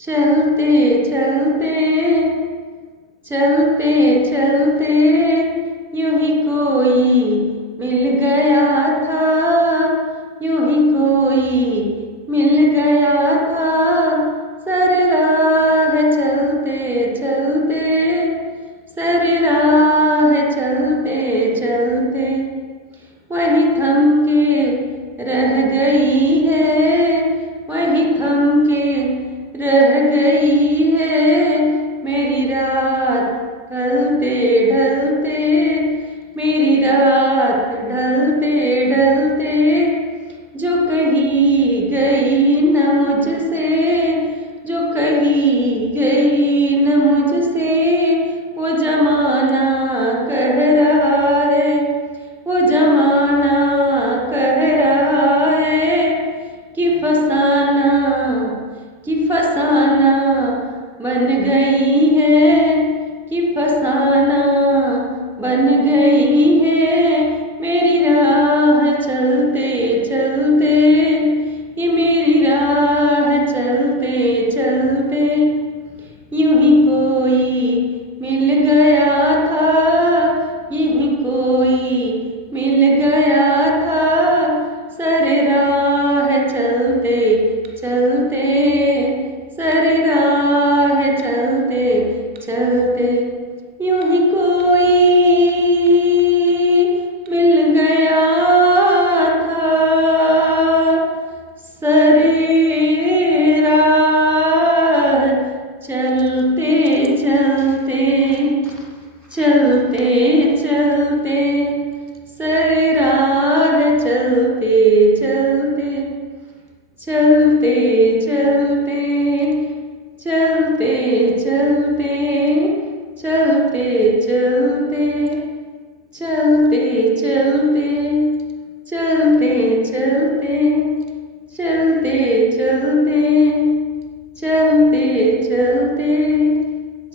चलते चलते चलते चलते यूं ही कोई मिल गया था, यूं ही कोई मिल गया था। सर राह चलते चलते, सर राह चलते चलते वहीं थम के रह गई है, वहीं थम के रह गई है मेरी रात ढलते ढलते, मेरी रात ढलते ढलते। जो कही गई न मुझसे, जो कही गई न मुझसे, वो जमाना कह रहा है, वो जमाना कह रहा है कि फसाना, कि फसाना बन गई है, कि फसाना बन गई है मेरी राह चलते चलते, ये मेरी राह चलते चलते। यूं ही कोई मिल गया था, यही कोई मिल गया था। सर राह चलते चलते, सर राह चलते चलते यूं ही कोई मिल गया था। सर राह चलते चलते, चलते चलते, सर राह चलते चलते, चलते चलते, चलते चलते, चलते चलते, चलते चलते, चलते चलते, चलते चलते, चलते चलते,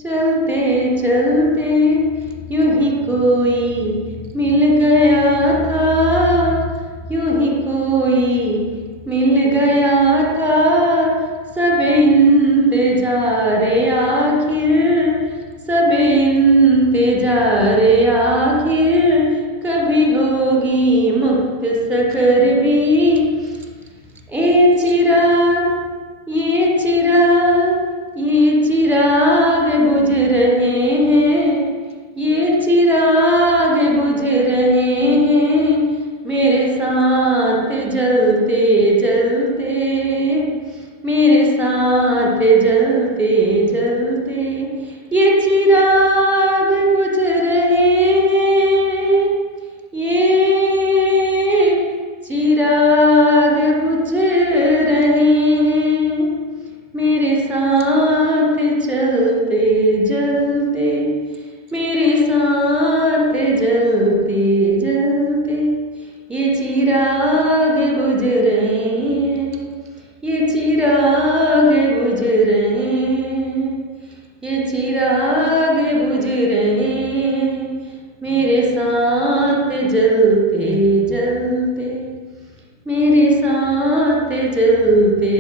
चलते चलते यूं ही कोई मिल गया था, यूं ही कोई मिल गया था। सब इंतजार आखिर, सब इंतजार आखिर कभी होगी मुख्तसर भी। ए चिराग, ये चिराग, ये चिराग बुझ रहे हैं, ये चिराग बुझ रहे हैं मेरे साथ जलते जलते, मेरे साथ जलते जलते। ये चिराग बुझ रहे हैं, ये चिराग बुझ रहे हैं मेरे साथ चलते जलते, मेरे साथ जलते जलते। ये चिराग बुझ रहे हैं, ये चिराग बुझ रहे हैं, ये चिराग बुझ रहे हैं मेरे साथ जलते जलते, मेरे साथ जलते